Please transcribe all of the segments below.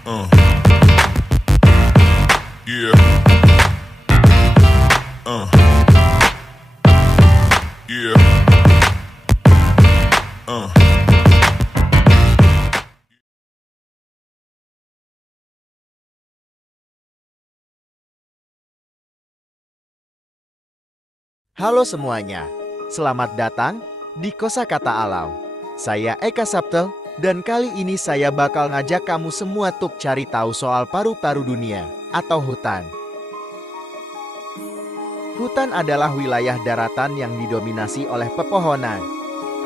Uh, yeah. Uh, yeah. Uh. Halo semuanya, selamat datang di Kosakata Alam. Saya Eka Saptel, dan kali ini saya bakal ngajak kamu semua untuk cari tahu soal paru-paru dunia atau hutan. Hutan adalah wilayah daratan yang didominasi oleh pepohonan.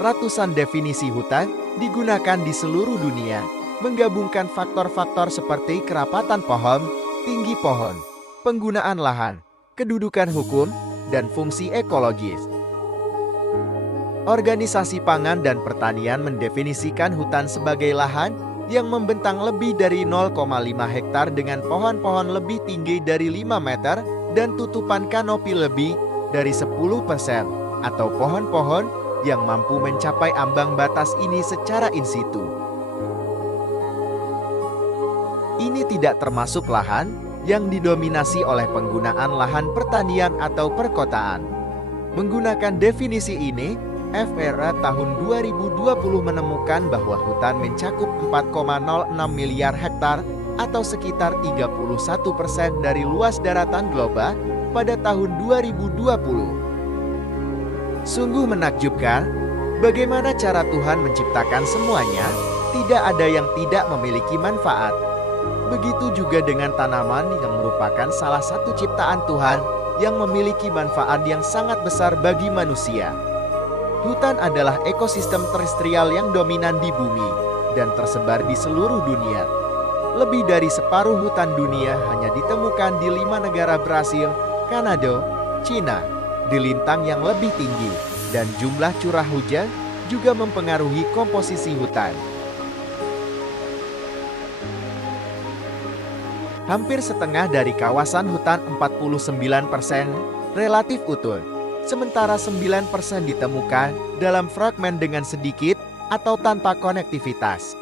Ratusan definisi hutan digunakan di seluruh dunia, menggabungkan faktor-faktor seperti kerapatan pohon, tinggi pohon, penggunaan lahan, kedudukan hukum, dan fungsi ekologis. Organisasi Pangan dan Pertanian mendefinisikan hutan sebagai lahan yang membentang lebih dari 0,5 hektar dengan pohon-pohon lebih tinggi dari 5 meter dan tutupan kanopi lebih dari 10% atau pohon-pohon yang mampu mencapai ambang batas ini secara in situ. Ini tidak termasuk lahan yang didominasi oleh penggunaan lahan pertanian atau perkotaan. Menggunakan definisi ini, FRA tahun 2020 menemukan bahwa hutan mencakup 4,06 miliar hektar atau sekitar 31% dari luas daratan global pada tahun 2020. Sungguh menakjubkan, bagaimana cara Tuhan menciptakan semuanya, tidak ada yang tidak memiliki manfaat. Begitu juga dengan tanaman yang merupakan salah satu ciptaan Tuhan yang memiliki manfaat yang sangat besar bagi manusia. Hutan adalah ekosistem terestrial yang dominan di bumi dan tersebar di seluruh dunia. Lebih dari separuh hutan dunia hanya ditemukan di 5 negara Brasil, Kanada, Cina, di lintang yang lebih tinggi, dan jumlah curah hujan juga mempengaruhi komposisi hutan. Hampir setengah dari kawasan hutan 49% relatif utuh, sementara 9% ditemukan dalam fragmen dengan sedikit atau tanpa konektivitas.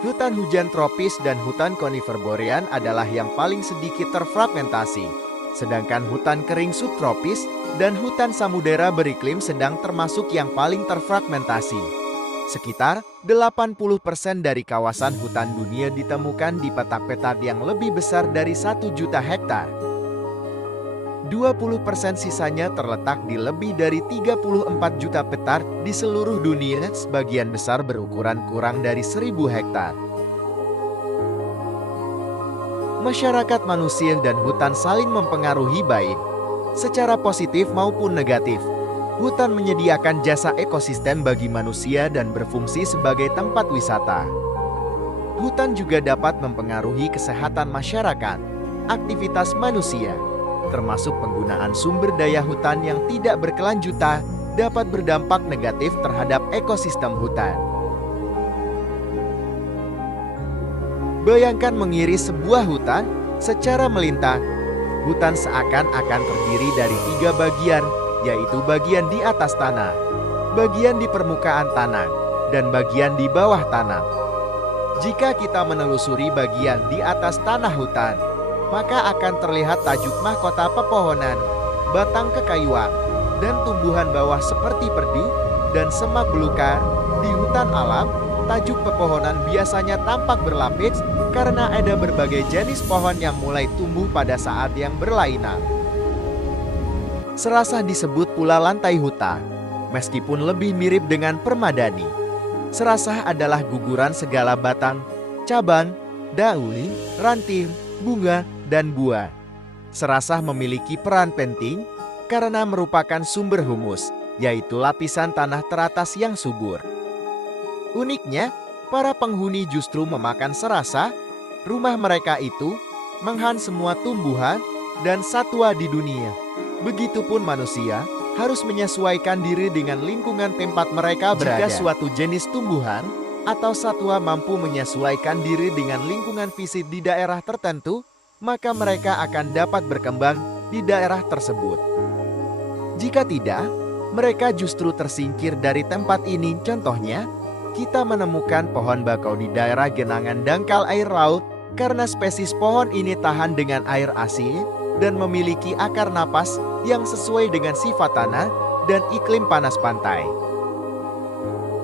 Hutan hujan tropis dan hutan konifer borean adalah yang paling sedikit terfragmentasi, sedangkan hutan kering subtropis dan hutan samudera beriklim sedang termasuk yang paling terfragmentasi. Sekitar 80% dari kawasan hutan dunia ditemukan di petak-petak yang lebih besar dari 1 juta hektar. 20% sisanya terletak di lebih dari 34 juta petak di seluruh dunia, sebagian besar berukuran kurang dari 1.000 hektar. Masyarakat manusia dan hutan saling mempengaruhi baik, secara positif maupun negatif. Hutan menyediakan jasa ekosistem bagi manusia dan berfungsi sebagai tempat wisata. Hutan juga dapat mempengaruhi kesehatan masyarakat, aktivitas manusia, termasuk penggunaan sumber daya hutan yang tidak berkelanjutan dapat berdampak negatif terhadap ekosistem hutan. Bayangkan mengiris sebuah hutan secara melintang. Hutan seakan-akan terdiri dari 3 bagian, yaitu bagian di atas tanah, bagian di permukaan tanah, dan bagian di bawah tanah. Jika kita menelusuri bagian di atas tanah hutan, maka akan terlihat tajuk mahkota pepohonan, batang kekayuan, dan tumbuhan bawah seperti perdu dan semak belukar. Di hutan alam, tajuk pepohonan biasanya tampak berlapis karena ada berbagai jenis pohon yang mulai tumbuh pada saat yang berlainan. Serasah disebut pula lantai hutan, meskipun lebih mirip dengan permadani. Serasah adalah guguran segala batang, cabang, daun, ranting, bunga, dan buah. Serasah memiliki peran penting karena merupakan sumber humus, yaitu lapisan tanah teratas yang subur. Uniknya, para penghuni justru memakan serasah. Rumah mereka itu menghan semua tumbuhan dan satwa di dunia. Begitupun manusia harus menyesuaikan diri dengan lingkungan tempat mereka berada. Jika suatu jenis tumbuhan atau satwa mampu menyesuaikan diri dengan lingkungan fisik di daerah tertentu, maka mereka akan dapat berkembang di daerah tersebut. Jika tidak, mereka justru tersingkir dari tempat ini. Contohnya, kita menemukan pohon bakau di daerah genangan dangkal air laut karena spesies pohon ini tahan dengan air asin dan memiliki akar napas yang sesuai dengan sifat tanah dan iklim panas pantai.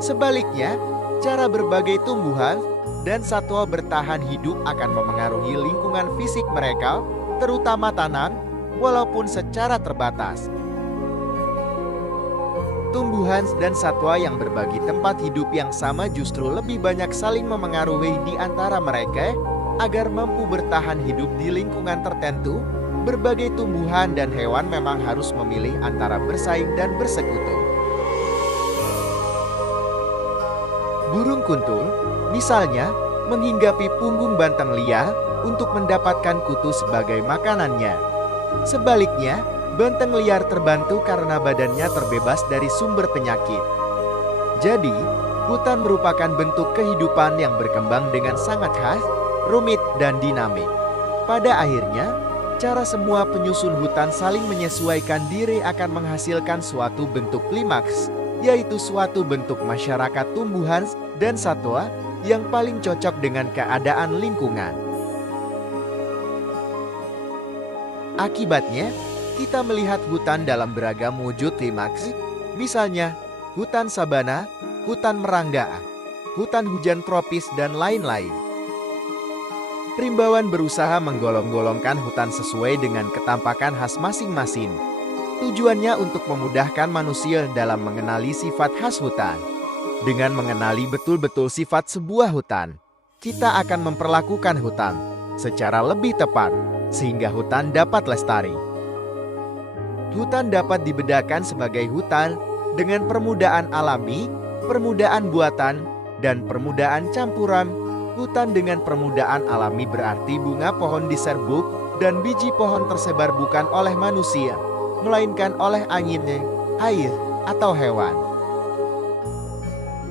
Sebaliknya, cara berbagai tumbuhan dan satwa bertahan hidup akan memengaruhi lingkungan fisik mereka, terutama tanam, walaupun secara terbatas. Tumbuhan dan satwa yang berbagi tempat hidup yang sama justru lebih banyak saling memengaruhi di antara mereka agar mampu bertahan hidup di lingkungan tertentu. Berbagai tumbuhan dan hewan memang harus memilih antara bersaing dan bersekutu. Burung kuntul, misalnya, menghinggapi punggung banteng liar untuk mendapatkan kutu sebagai makanannya. Sebaliknya, banteng liar terbantu karena badannya terbebas dari sumber penyakit. Jadi, hutan merupakan bentuk kehidupan yang berkembang dengan sangat khas, rumit, dan dinamik. Pada akhirnya, cara semua penyusun hutan saling menyesuaikan diri akan menghasilkan suatu bentuk klimaks, yaitu suatu bentuk masyarakat tumbuhan dan satwa yang paling cocok dengan keadaan lingkungan. Akibatnya, kita melihat hutan dalam beragam wujud klimaks, misalnya hutan sabana, hutan merangga, hutan hujan tropis, dan lain-lain. Rimbawan berusaha menggolong-golongkan hutan sesuai dengan ketampakan khas masing-masing. Tujuannya untuk memudahkan manusia dalam mengenali sifat khas hutan. Dengan mengenali betul-betul sifat sebuah hutan, kita akan memperlakukan hutan secara lebih tepat, sehingga hutan dapat lestari. Hutan dapat dibedakan sebagai hutan dengan permudaan alami, permudaan buatan, dan permudaan campuran. Hutan dengan permudaan alami berarti bunga pohon diserbuk dan biji pohon tersebar bukan oleh manusia, melainkan oleh angin, air, atau hewan.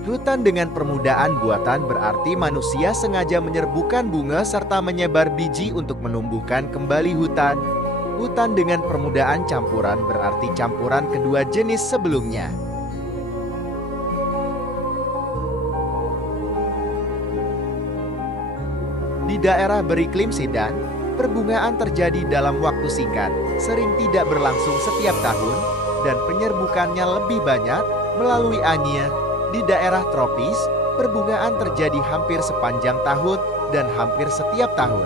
Hutan dengan permudaan buatan berarti manusia sengaja menyerbukan bunga serta menyebar biji untuk menumbuhkan kembali hutan. Hutan dengan permudaan campuran berarti campuran kedua jenis sebelumnya. Di daerah beriklim Sidan, perbungaan terjadi dalam waktu singkat, sering tidak berlangsung setiap tahun, dan penyerbukannya lebih banyak melalui angin. Di daerah tropis, perbungaan terjadi hampir sepanjang tahun dan hampir setiap tahun.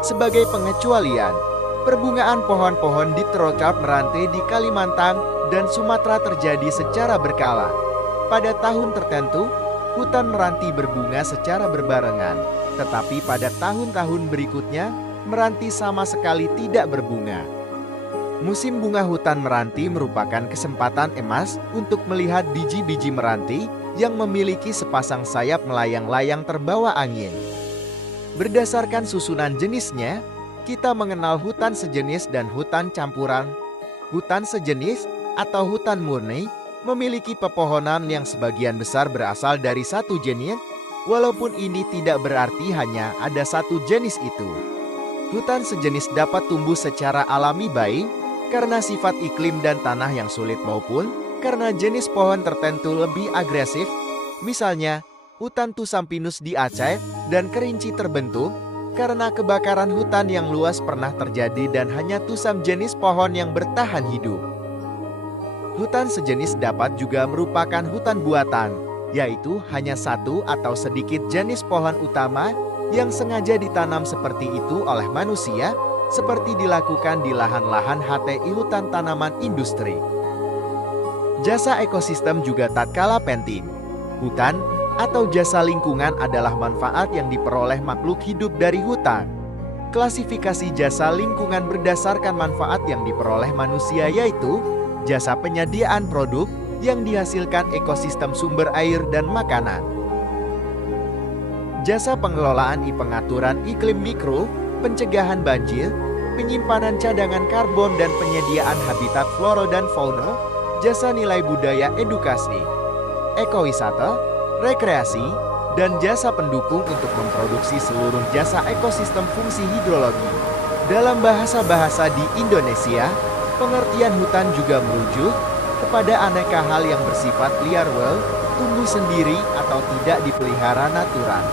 Sebagai pengecualian, perbungaan pohon-pohon di tropis merantai di Kalimantan dan Sumatera terjadi secara berkala. Pada tahun tertentu, hutan meranti berbunga secara berbarengan, tetapi pada tahun-tahun berikutnya, meranti sama sekali tidak berbunga. Musim bunga hutan meranti merupakan kesempatan emas untuk melihat biji-biji meranti yang memiliki sepasang sayap melayang-layang terbawa angin. Berdasarkan susunan jenisnya, kita mengenal hutan sejenis dan hutan campuran. Hutan sejenis atau hutan murni memiliki pepohonan yang sebagian besar berasal dari satu jenis, walaupun ini tidak berarti hanya ada satu jenis itu. Hutan sejenis dapat tumbuh secara alami baik karena sifat iklim dan tanah yang sulit maupun karena jenis pohon tertentu lebih agresif. Misalnya, hutan Tusampinus di Aceh dan Kerinci terbentuk karena kebakaran hutan yang luas pernah terjadi dan hanya tusam jenis pohon yang bertahan hidup. Hutan sejenis dapat juga merupakan hutan buatan, yaitu hanya satu atau sedikit jenis pohon utama yang sengaja ditanam seperti itu oleh manusia, seperti dilakukan di lahan-lahan HTI hutan tanaman industri. Jasa ekosistem juga tak kalah penting. Hutan atau jasa lingkungan adalah manfaat yang diperoleh makhluk hidup dari hutan. Klasifikasi jasa lingkungan berdasarkan manfaat yang diperoleh manusia yaitu jasa penyediaan produk yang dihasilkan ekosistem sumber air dan makanan. Jasa pengelolaan pengaturan iklim mikro, pencegahan banjir, penyimpanan cadangan karbon dan penyediaan habitat flora dan fauna, jasa nilai budaya edukasi, ekowisata, rekreasi, dan jasa pendukung untuk memproduksi seluruh jasa ekosistem fungsi hidrologi. Dalam bahasa-bahasa di Indonesia, pengertian hutan juga merujuk kepada aneka hal yang bersifat liar tumbuh sendiri atau tidak dipelihara natural,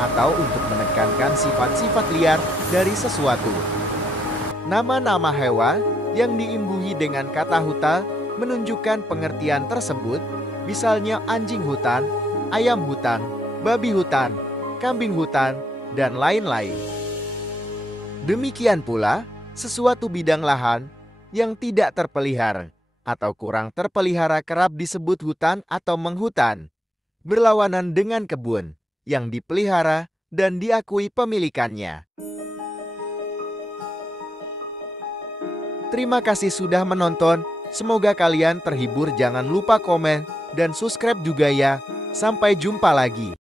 atau untuk menekankan sifat-sifat liar dari sesuatu. Nama-nama hewan yang diimbuhi dengan kata hutan menunjukkan pengertian tersebut, misalnya anjing hutan, ayam hutan, babi hutan, kambing hutan, dan lain-lain. Demikian pula, sesuatu bidang lahan yang tidak terpelihara atau kurang terpelihara kerap disebut hutan atau menghutan, berlawanan dengan kebun yang dipelihara dan diakui pemilikannya. Terima kasih sudah menonton. Semoga kalian terhibur. Jangan lupa komen dan subscribe juga ya. Sampai jumpa lagi.